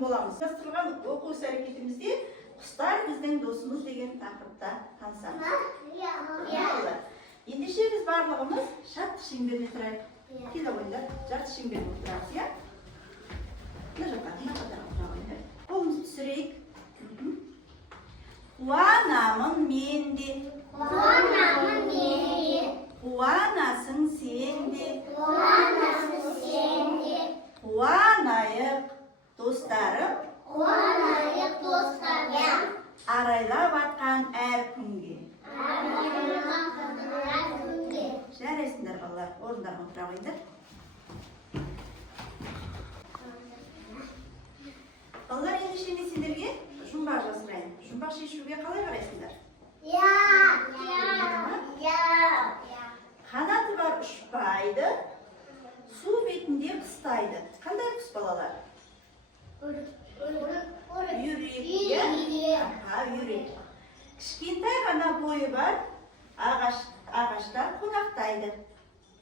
боламыз. Бастырылған оқу іс-әрекетімізде құстар біздің досымыз деген тақырыпта танысамыз. Ендеше біз барлығымыз жарты шеңберде тұрайық. Келе қойыңдар, жарты шеңберде отырамыз, иә? Мына жаққа, мына қатарға тұра қойыңдар. Қолымызды түсірейік. Қуанамын мен де. Қуанамын мен де. Қуанасың сен де. Қуанасың сен де. Қуанайық достарым. Қуанайық достарым. Арайлап атқан әр күнге. Арайлап атқан әр күнге. Жарайсыңдар балалар, орындарыңа отыра қойыңдар. Балалар, ендеше мен сендерге жұмбақ жазғырайын. Жұмбақ шешуге қалай қарайсыңдар? Я. Қанаты бар ұшпайды, су бетінде қыстайды. Қандай құс балалар? Үйрек. Үйрек. Кішкентай ғана бойы бар, ағашта қонақтайды.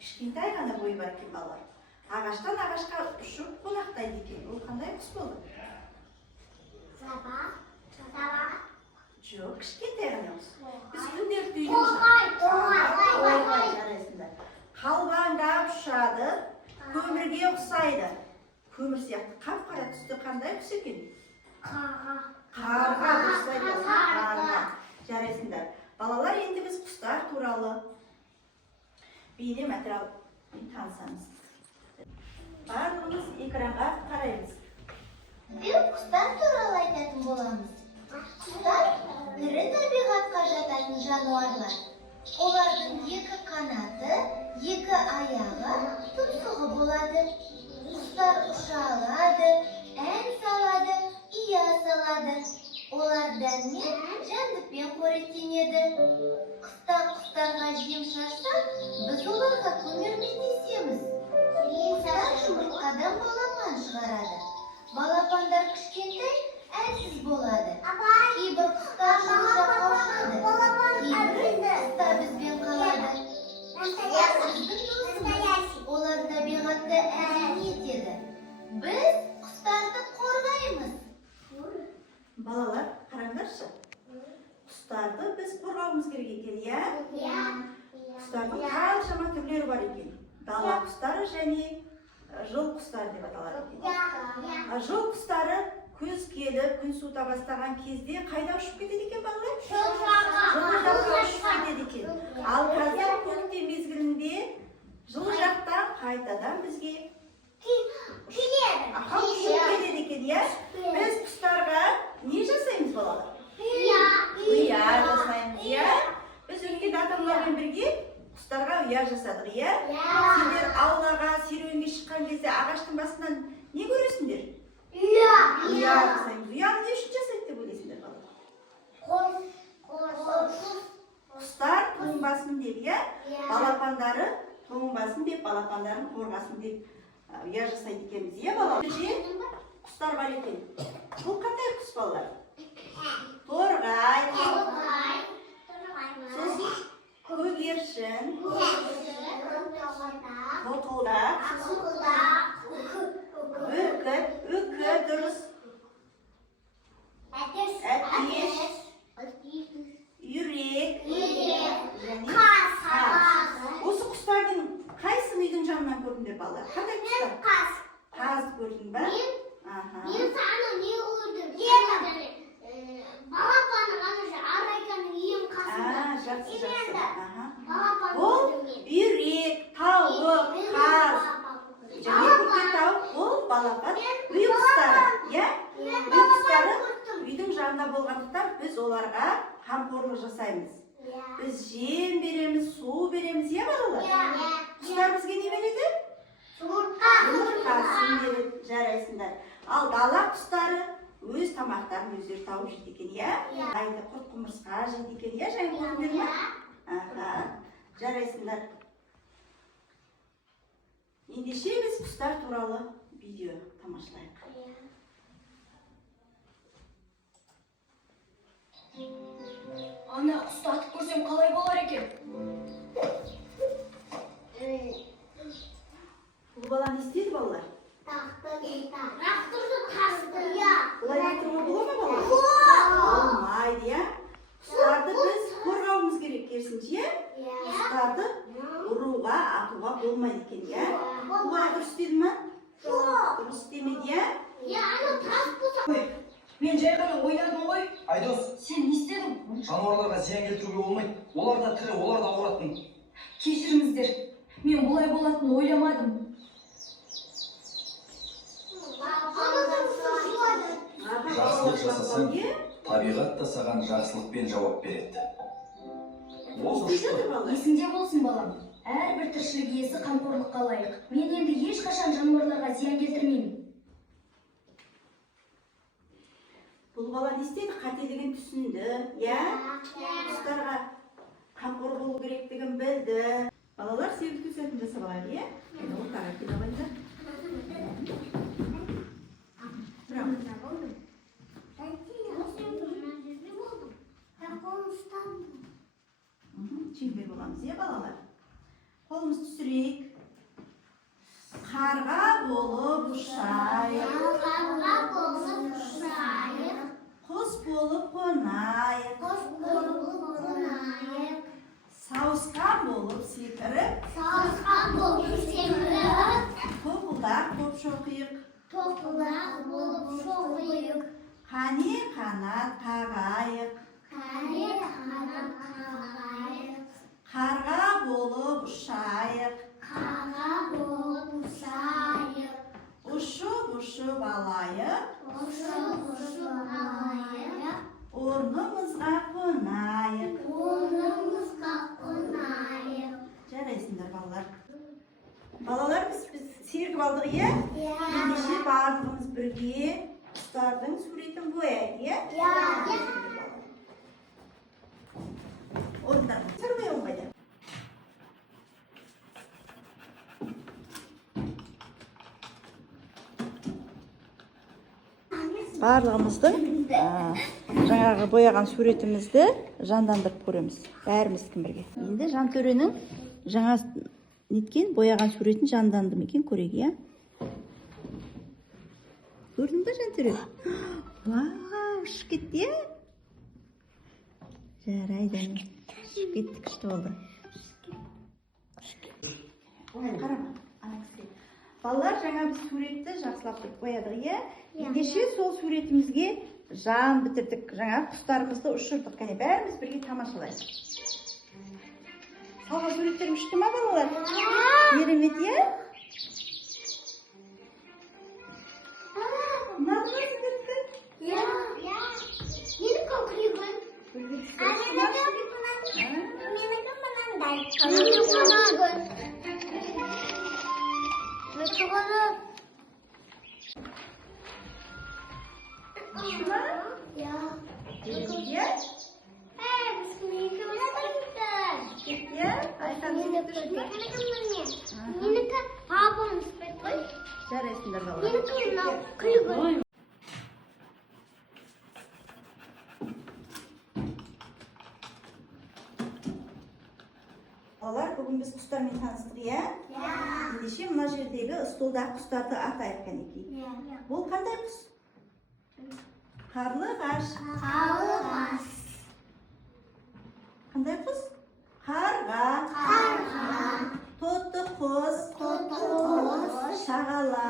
Кішкентай ғана бойы бар екен балалар. Ағаштан ағашқа ұшып қонақтайды екен. Ол қандай құс болды? Жоқ, кішкентай ғана құс. Біз күнделікті үйден жарайсыңдар. Қалбаңдап ұшады, көмірге ұқсайды. Көмір сияқты қап-қара түсті қандай құс екен? Қарға ұқсайды. Қарға. Жарайсыңдар. Балалар, енді біз құстар туралы бейне материалмен танысамыз. Барлығымыз экранға қараймыз. Біз құстар туралы айтатын боламыз. Құстар тірі табиғатқа жататын жануарлар. Олардың екі қанаты, екі аяғы, тұмсығы болады. Құстар ұша алады, ән салады, ия салады. Олар дәнмен, жәндікпен қоректенеді. Құстарға жем шашса, біз оларға көмектесеміз. Құстар жұмыртқадан балапан шығарады. Балапандар кішкентай, әлсіз болады. Кейбір құстар жылыжаққа ұшады. Кейбір құстар бізбен қалады. Біздің досымыз, олар табиғатты әсем етеді. Біз құстарды қорғаймыз. Балалар, қараңдаршы. Құстарды біз қорғауымыз керек екен, иә? Құстардың қаншама түрлері бар екен. Дала құстары және жыл құстары деп аталады екен. Жыл құстары күз келіп, күн суыта бастаған кезде қайда ұшып кетеді екен балалар? Жылыжаққа ұшып кетеді екен. Ал қазір көктем мезгілінде жылыжақтан қайтадан бізге келеді екен, иә? Біз құстарға не жасаймыз балалар? Ұя жасаймыз, иә? Біз өткен ата-аналармен бірге құстарға ұя жасадық, иә? Сендер аулаға серуенге шыққан кезде ағаштың басынан не көресіңдер? Ұя жасаймыз. Ұяны не үшін жасайды деп ойлайсыңдар балалар? Құстар тоңбасын деп, иә? Балапандары тоңбасын деп, балапандарын қорғасын деп ұя жасайды екенбіз, иә балалар? Құстар бар екен. Бұл қандай құс балалар? Торғай, сосын көгершін, тоқылдақ, бүркіт, үкі, дұрыс, әтеш, үйрек, және қаз. Осы құстардың қайсы үйдің жанынан көрдіңдер балалар? Қандай құстар? Қаз көрдің ба? Мен саны не көрдім? Балапанның арайканың ең қасында. Жақсы. Бұл үйрек, тауық, қаз. Және көкек тауық, бұл балапан үй құстары. Үй құстары үйдің жанында болғандықтан біз оларға қамқорлық жасаймыз. Біз жем береміз, су береміз, иә балалар? Құстар бізге не береді? Жұмыртқасын береді, жарайсыңдар. Ал дала құстары өз тамақтарын өздері тауып жейді екен, иә? Айды құрт құмырсқа жейді екен, иә? Және көрдіңдер ме? Жарайсыңдар. Ендеше біз құстар туралы видео тамашалайық. Ана құсты атып көрсем қалай болар екен? Бұл бала не істеді балалар? Тракторды қасты. Иә. Бұлай айтуға бола ма бала? Жоқ. Болмайды, иә. Құстарды біз қорғауымыз керек, керісінше құстарды ұруға, атуға болмайды екен, иә? Бұлай дұрыс істеді ма? Жоқ. Дұрыс істемеді, иә? Иә, ана тас болса. Мен жай ғана ойнадым ғой. Айдос, Сен не істедің? жануарларға зиян келтіруге болмайды. Олар да тірі, олар да ауыратын. Кешіріңіздер. Мен бұлай болатынын ойламадым. Ана дұрыс жылады. Жақсылық жасасаң, табиғат та саған жақсылықпен жауап береді. Ол дұрыс қой. Есіңде болсын балам. Әрбір тіршілік иесі қамқорлыққа лайық. Мен енді ешқашан жануарларға зиян келтірмеймін. Бұл бала не істеді? Қателігін түсінді, иә? Құстарға қамқор болу керектігін білді. Балалар сүйікті сөзін жасап алайық, иә? Енді ортаға келіп алайындар. Чемпион боламыз, иә балалар? Қолымыз түсірейік. Қарға болып ұшайық, Қарға болып ұшайық. құс болып қонайық, Құс болып қонайық. сауысқан болып секіріп, Сауысқан болып секіріп. тоқылдақ боп шоқиық, Тоқылдақ болып шоқиық. қане қанат қағайық, Қане қанат қағайық. қарға болып ұшайық, Қарға болып ұшайық. ұшып алайық, Ұшып алайық. орнымызға қонайық. Орнымызға қонайық. Жарайсыңдар балалар. Балалар біз сергіп алдық, иә? Иә. Ендеше барлығымыз бірге құстардың суретін бояйық, иә? Иә. Орындар сырбай оңбайды. Барлығымыздың жаңағы бояған суретімізді жандандырып көреміз. Бәріміз бірге. Енді Жантөренің жаңа неткен бояған суретін жандандым екен көрейік, иә? Көрдің бе Жантөре? Вау, ұшып кетті, иә? Жарайды. Ұшып кетті, күшті болды. Қарама. Балалар, жаңа біз суретті жақсылап боядық, иә? Ендеше сол суретімізге жан бітірдік. Жаңа құстарымызды ұшырдық. Кәне бәріміз бірге тамашалайық. Салған суреттерім ұшты ма, балалар? Керемет, иә? Ұнады ма сіздерге? Иә. Менікі күлгін. Менікі папам спет қой. Жарайсыңдар балалар. Менікі мынау күлгін. Балалар, бүгін біз құстармен таныстық, иә? Ендеше мына жердегі столдағы құстарды атайық кәнекей. Бұл қандай құс? Қарлығаш. Қарлығаш. Қандай құс? Қарға. Тоты құс. Шағала.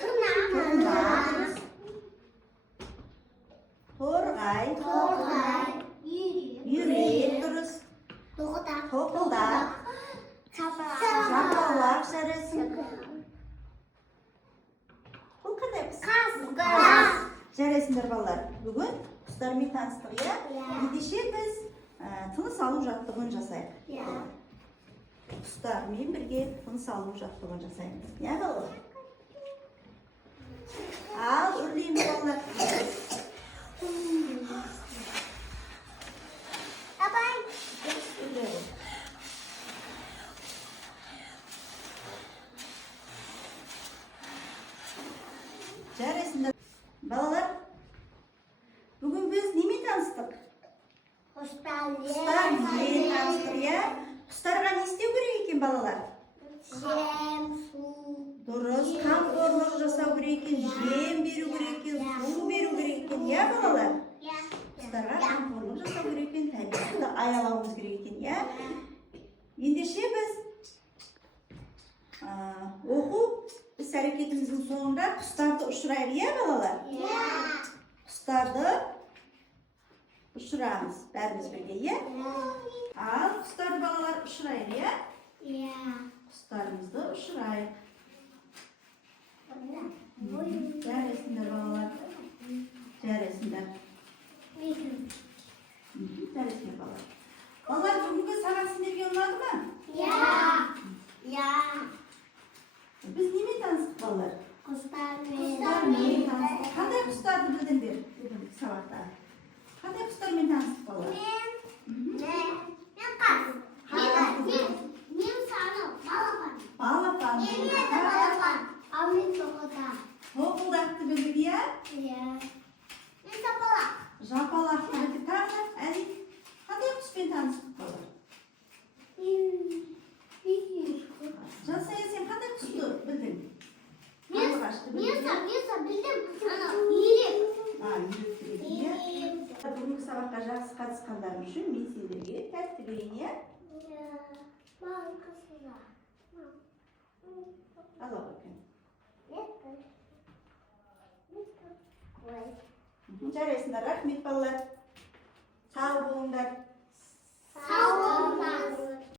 Тырнақ. Торғай. Үйрек дұрыс. Тоқылдақ. Шапалақ жарайсың. Бұл қандай құс? Жарайсыңдар балалар. Бүгін құстармен таныстық, иә? Ендеше біз тыныс алу жаттығуын жасайық. Құстармен бірге тыныс алу жаттығуын жасаймыз. Не балалар? Ал үрлейміз балалар. Жарайсыңдар. Балалар, бүгін біз немен таныстық? Құстармен таныстық, иә? Құстарға не істеу керек екен, балалар? Жем, су. Дұрыс, қамқорлық жасау керек екен, жем беру керек екен, су беру керек екен, иә балалар? Құстарға қамқорлық жасау керек екен, табиғатты аялауымыз керек екен, иә? Ендеше біз оқу іс-әрекетіміздің соңында құстарды ұшырайық, иә балалар? Құстарды ұшырамыз, бәріміз бірге, иә? Ал құстарды балалар ұшырайық, иә? Құстарымызды ұшырайық. Жарайсыңдар балалар. Жарайсыңдар. Жарайсыңдар балалар. Балалар, бүгінгі сағат сендерге ұнады ма? Біз немен таныстық балалар? Құстармен таныстық. Қандай құстарды білдіңдер бүгінгі сабақта? Қандай құстармен таныстық балалар? Балапан. Тоқылдақты білдік, иә? Жапалақты білдік. Тағы әли қандай құспен таныстық балалар? Жансая, сен қандай құсты білдің? Бүгінгі сабаққа жақсы қатысқандарың үшін мен сендерге тәтті берейін, иә? Ал бақын. Жарайсыңдар, рахмет балалар. Сау болыңдар.